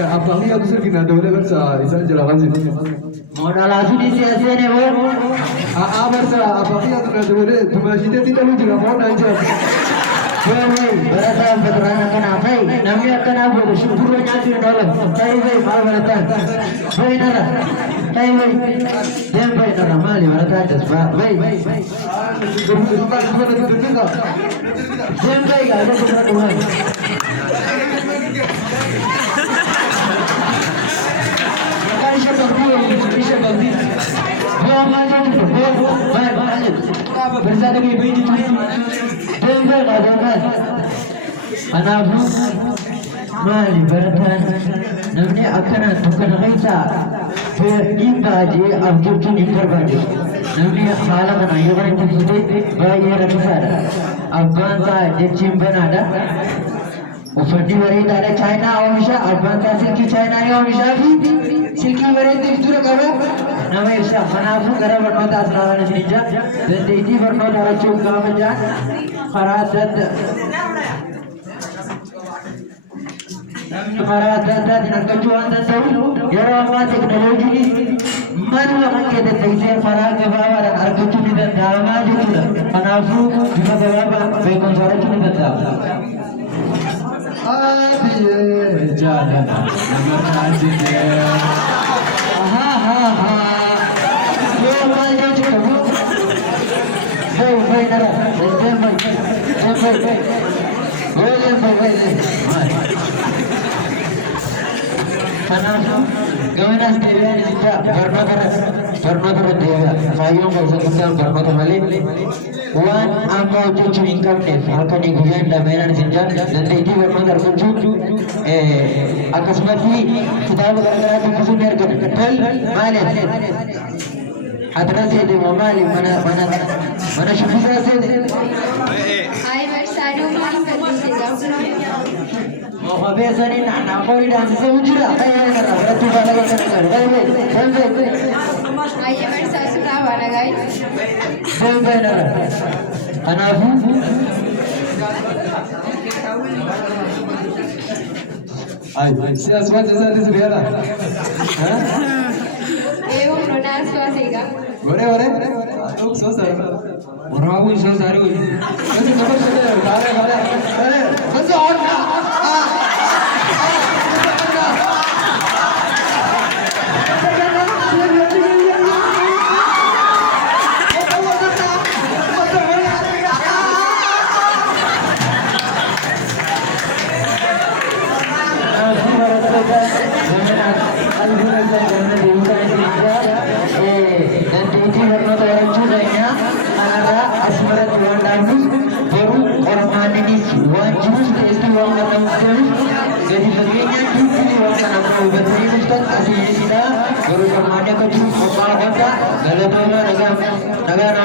Abangnya tuh sih kena dole kan isal jelakan sih. Modal asli di sini nih bu. Bersa abangnya tuh kena dole cuma sih tidak lu juga mau aja. Woi, berasa veteran kenapa? Namanya kenapa? Syukur nyati dole. Kayak woi, malu beratan. Woi nara, kayak woi. Dia woi nara mali beratan jaspa. Woi. Dia woi gak ada sesuatu. bersatu ibu ini dengar anak mali beratan namanya akan tukar kita beribaji abdul kini berbadi namanya halang ayo orang itu bayar besar abanta jecimban ada ufadi warid ada China awalnya abanta silki China awalnya silki warid itu juga namanya siapa panafu gara bermata asnawan sinja dan deiti bermata racun kameja faradat faradat dengan kejuan dan tahu ya ramah teknologi ini mana mungkin deteksi farad ke bawah dan arkucun dan dalam juga panafu juga berapa bekon suara cun dan tahu Adiye jalan nama najis Gawanas dewa ni juga bermakar dewa. Sayang kalau sekarang bermakar balik. Wan angkau cucu ingkar deh. Akan digunakan damaran senja dan itu bermakar cucu. Akasmati kita berkata tu kusu mereka. Betul, mana? Adra sede mamali mana syukur sede. Ay, bersadu malam berdiam. Mau biasa ni nak kau ida sejujurnya kaya nak beratu bala kaya. Ay, bersadu rawa lagai. Sampai nak. Anafu. Ay, siapa saja itu dia lah. Ewo pronounce ko siga. Ore, tuh susah. Orang aku susah hari ini. Nanti kamu sudah, kare. Masa orang. Jadi sebelumnya dulu orang nak berbeli Ustaz kasih kita baru kemana ke tu kota kalau tu mana negara